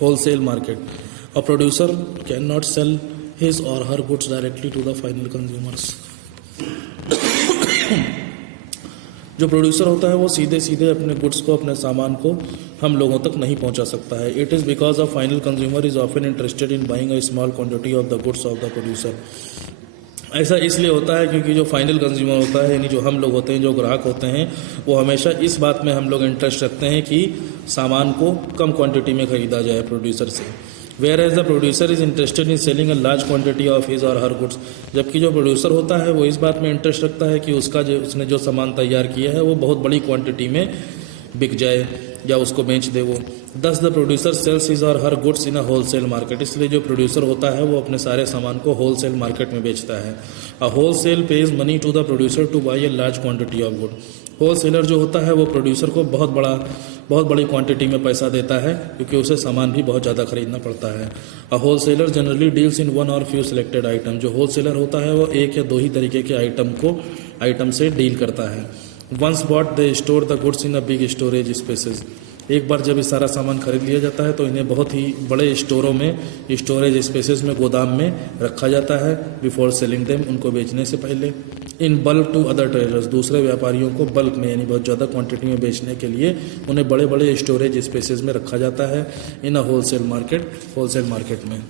wholesale market. A producer cannot sell his or her goods directly to the final consumers. जो producer होता है वो सीधे सीधे अपने गुड्स को, अपने सामान को हम लोगों तक नहीं पहुंचा सकता है. It is because a final consumer is often interested in buying a small quantity of the goods of the producer. ऐसा इसलिए होता है क्योंकि जो फाइनल कंज्यूमर होता है, यानी जो हम लोग होते हैं, जो ग्राहक होते हैं, वो हमेशा इस बात में हम लोग इंटरेस्ट रखते हैं कि सामान को कम क्वांटिटी में खरीदा जाए प्रोड्यूसर से. Where as the producer is interested in selling a large quantity of his और हर गुड्स. जबकि जो प्रोड्यूसर होता है वो इस बात में इंटरेस्ट रखता है कि उसने जो सामान तैयार किया है वो बहुत बड़ी क्वांटिटी में बिक जाए या उसको बेच दे वो. दस द प्रोड्यूसर सेल्स हिज और her goods in a wholesale market. इसलिए जो प्रोड्यूसर होता है वो अपने सारे सामान को होलसेल मार्केट में बेचता है. A wholesale pays money to the producer to buy a large quantity of good. Wholesaler जो होता है वो प्रोड्यूसर को बहुत बड़ी क्वांटिटी में पैसा देता है क्योंकि उसे सामान भी बहुत ज़्यादा खरीदना पड़ता है. अ wholesaler generally deals in one और फ्यू सिलेक्टेड आइटम. जो होलसेलर होता है वो एक या दो ही तरीके के आइटम से डील करता है. Once bought they store the goods in a big storage spaces. एक बार जब ये सारा सामान खरीद लिया जाता है तो इन्हें बहुत ही बड़े स्टोरों में, स्टोरेज स्पेसेस में, गोदाम में रखा जाता है बिफोर सेलिंग देम, उनको बेचने से पहले. In bulk to other traders. दूसरे व्यापारियों को बल्क में यानी बहुत ज़्यादा क्वांटिटी में बेचने के लिए उन्हें बड़े बड़े स्टोरेज स्पेसेस में रखा जाता है इन अ होलसेल मार्केट में.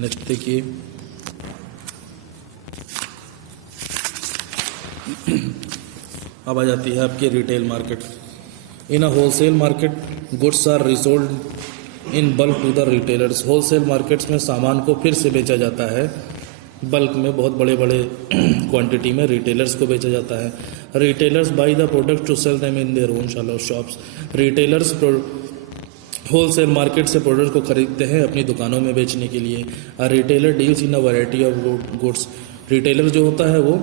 नेक्स्ट देखिए, अब आ जाती है आपकी retail market. In a wholesale market goods are resold in bulk to the retailers. Wholesale markets में सामान को फिर से बेचा जाता है बल्क में, बहुत बड़े बड़े क्वांटिटी में रिटेलर्स को बेचा जाता है. Retailers buy the product to sell them in their own shops. Retailers wholesale market से प्रोडक्ट को खरीदते हैं अपनी दुकानों में बेचने के लिए. A retailer deals in a variety of goods. Retailer जो होता है वो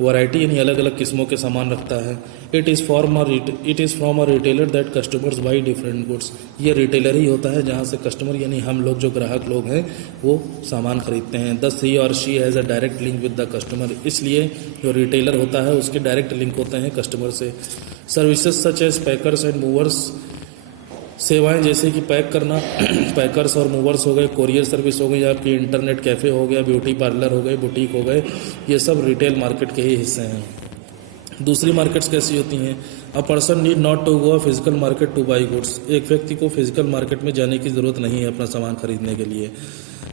वैरायटी यानी अलग अलग किस्मों के सामान रखता है. It is from a retailer that customers by different goods. ये रिटेलर ही होता है जहाँ से कस्टमर यानी हम लोग जो ग्राहक लोग हैं वो सामान खरीदते हैं. दस ही और she has a direct link with the customer. इसलिए जो रिटेलर होता है उसके डायरेक्ट लिंक होते हैं कस्टमर से. Services such as packers and movers. सेवाएं जैसे कि पैक करना, पैकर्स और मूवर्स हो गए, कोरियर सर्विस हो गई, आपकी इंटरनेट कैफ़े हो गया, ब्यूटी पार्लर हो गए, बुटीक हो गए, ये सब रिटेल मार्केट के ही हिस्से हैं. दूसरी मार्केट्स कैसी होती हैं? A person need not to go a physical market to buy goods. एक व्यक्ति को फिजिकल मार्केट में जाने की ज़रूरत नहीं है अपना सामान खरीदने के लिए.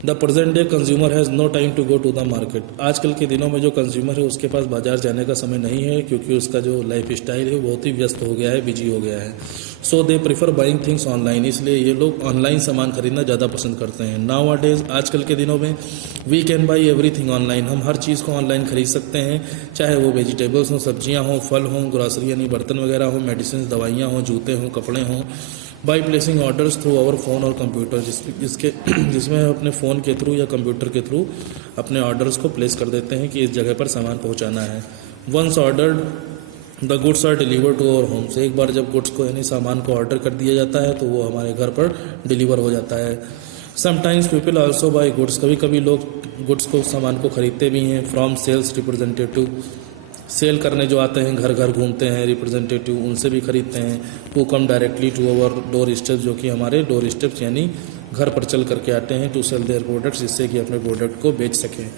The present day consumer has no time to go to the market. आजकल के दिनों में जो कंज्यूमर है उसके पास बाजार जाने का समय नहीं है क्योंकि उसका जो लाइफ स्टाइल है वो बहुत ही व्यस्त हो गया है, बिजी हो गया है. So they prefer buying things online. इसलिए ये लोग ऑनलाइन सामान खरीदना ज़्यादा पसंद करते हैं. नाउ अ डेज, आजकल के दिनों में, we can buy everything online. हम हर चीज़ को ऑनलाइन खरीद सकते हैं, चाहे वो वेजिटेबल्स हों, सब्जियां हों, फल हों, ग्रॉसरी यानी बर्तन वगैरह हों, मेडिसिन, दवाइयाँ हों, जूते हों, कपड़े हों. By placing orders through our phone और कंप्यूटर. जिसमें हम अपने फ़ोन के थ्रू या कंप्यूटर के थ्रू अपने ऑर्डर्स को प्लेस कर देते हैं कि इस जगह पर सामान पहुँचाना है. Once ordered the goods are deliver to our home. से एक बार जब गुड्स को यानी सामान को ऑर्डर कर दिया जाता है तो वो हमारे घर पर डिलीवर हो जाता है. Sometimes people also by goods. कभी कभी लोग गुड्स को, सामान को खरीदते भी हैं फ्रॉम सेल्स रिप्रेजेंटेटिव. सेल करने जो आते हैं, घर घर घूमते हैं रिप्रेजेंटेटिव, उनसे भी खरीदते हैं. Who come directly to our doorsteps. जो कि हमारे डोर स्टेप्स यानी घर पर चल करके आते हैं टू सेल देयर प्रोडक्ट्स, जिससे कि अपने प्रोडक्ट को बेच सकें.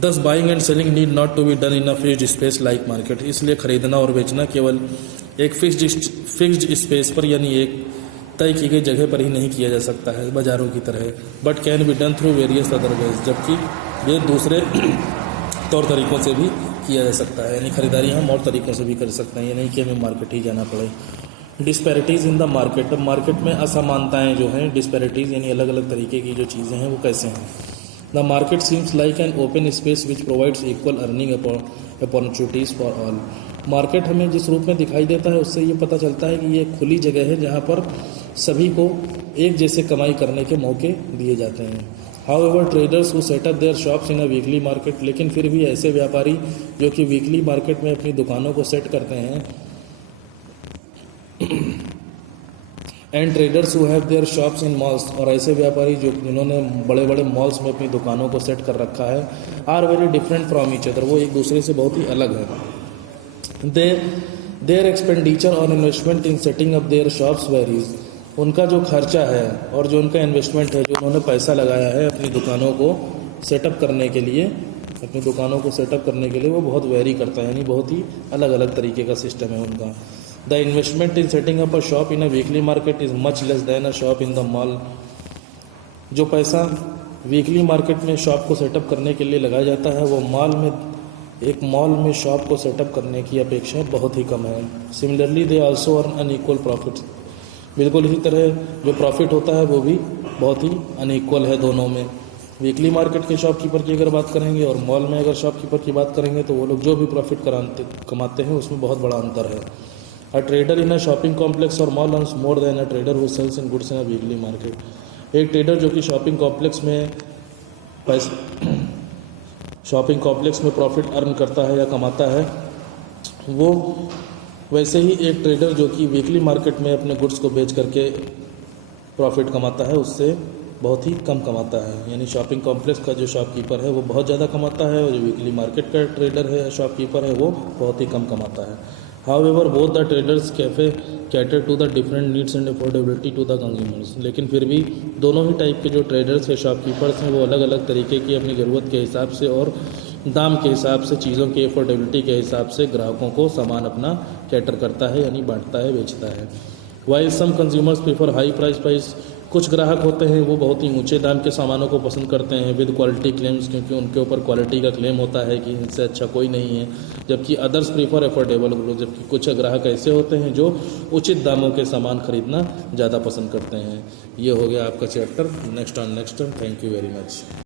Thus buying and selling need not to be done in a fixed space like market. इसलिए खरीदना और बेचना केवल एक फिक्स्ड स्पेस पर यानी एक तय की गई जगह पर ही नहीं किया जा सकता है बाजारों की तरह. But can be done through various other ways. जबकि ये दूसरे तौर तरीक़ों से भी किया जा सकता है, यानी खरीदारी हम और तरीक़ों से भी कर सकते हैं, ये नहीं कि हमें मार्केट ही जाना पड़े. Disparities in the market. अब मार्केट में असमानताएँ जो हैं, डिस्पैरिटीज़ यानी अलग अलग तरीके की जो चीज़ें हैं वो कैसे हैं? The market seems like an open space which provides equal earning opportunities for all. Market हमें जिस रूप में दिखाई देता है उससे ये पता चलता है कि ये खुली जगह है जहाँ पर सभी को एक जैसे कमाई करने के मौके दिए जाते हैं. However traders who set up their shops in a weekly market. लेकिन फिर भी ऐसे व्यापारी जो कि वीकली मार्केट में अपनी दुकानों को सेट करते हैं, and traders who have their shops in malls. और ऐसे व्यापारी जिन्होंने बड़े बड़े मॉल्स में अपनी दुकानों को सेट कर रखा है, are very different from each other. वो एक दूसरे से बहुत ही अलग है. देयर एक्सपेंडिचर और investment in setting up their shops varies, उनका जो खर्चा है और जो उनका इन्वेस्टमेंट है, जो उन्होंने पैसा लगाया है अपनी दुकानों को सेटअप करने के लिए, अपनी दुकानों को सेटअप करने के लिए, वो बहुत वेरी करता है, यानी बहुत ही अलग अलग तरीके का सिस्टम है उनका। The investment in setting up a shop in a weekly market is much less than a shop in the mall, जो पैसा वीकली मार्केट में शॉप को सेटअप करने के लिए लगाया जाता है वो एक मॉल में शॉप को सेटअप करने की अपेक्षा बहुत ही कम है। Similarly they also earn unequal profit, बिल्कुल इसी तरह जो प्रॉफिट होता है वो भी बहुत ही अनइक्वल है दोनों में। वीकली मार्केट के शॉपकीपर की अगर बात करेंगे और मॉल में अगर शॉपकीपर की बात करेंगे तो वो लोग जो भी प्रॉफिट कमाते हैं उसमें बहुत बड़ा अंतर है। A trader in a shopping complex और mall earns more than a trader who sells in goods in a weekly market. एक ट्रेडर जो कि शॉपिंग कॉम्प्लेक्स में प्रॉफिट अर्न करता है या कमाता है, वो वैसे ही एक ट्रेडर जो कि वीकली मार्केट में अपने गुड्स को बेच करके प्रॉफिट कमाता है उससे बहुत ही कम कमाता है। यानी शॉपिंग कॉम्प्लेक्स का जो शॉपकीपर है वो बहुत ज़्यादा कमाता है और जो वीकली मार्केट का ट्रेडर है शॉपकीपर है वो बहुत ही कम कमाता है। However both the traders cafe cater to the different needs and affordability to the consumers, लेकिन फिर भी दोनों ही टाइप के जो ट्रेडर्स है शॉपकीपर्स हैं वो अलग अलग तरीके की अपनी ज़रूरत के हिसाब से और दाम के हिसाब से, चीज़ों की अफोर्डेबिलिटी के हिसाब से ग्राहकों को सामान अपना कैटर करता है, यानी बांटता है, बेचता है। While some consumers prefer high price, कुछ ग्राहक होते हैं वो बहुत ही ऊंचे दाम के सामानों को पसंद करते हैं विद क्वालिटी क्लेम्स, क्योंकि उनके ऊपर क्वालिटी का क्लेम होता है कि इनसे अच्छा कोई नहीं है। जबकि अदर्स प्रीफर अफोर्डेबल, जबकि कुछ ग्राहक ऐसे होते हैं जो उचित दामों के सामान खरीदना ज़्यादा पसंद करते हैं। ये हो गया आपका chapter. Next on next, thank you very much.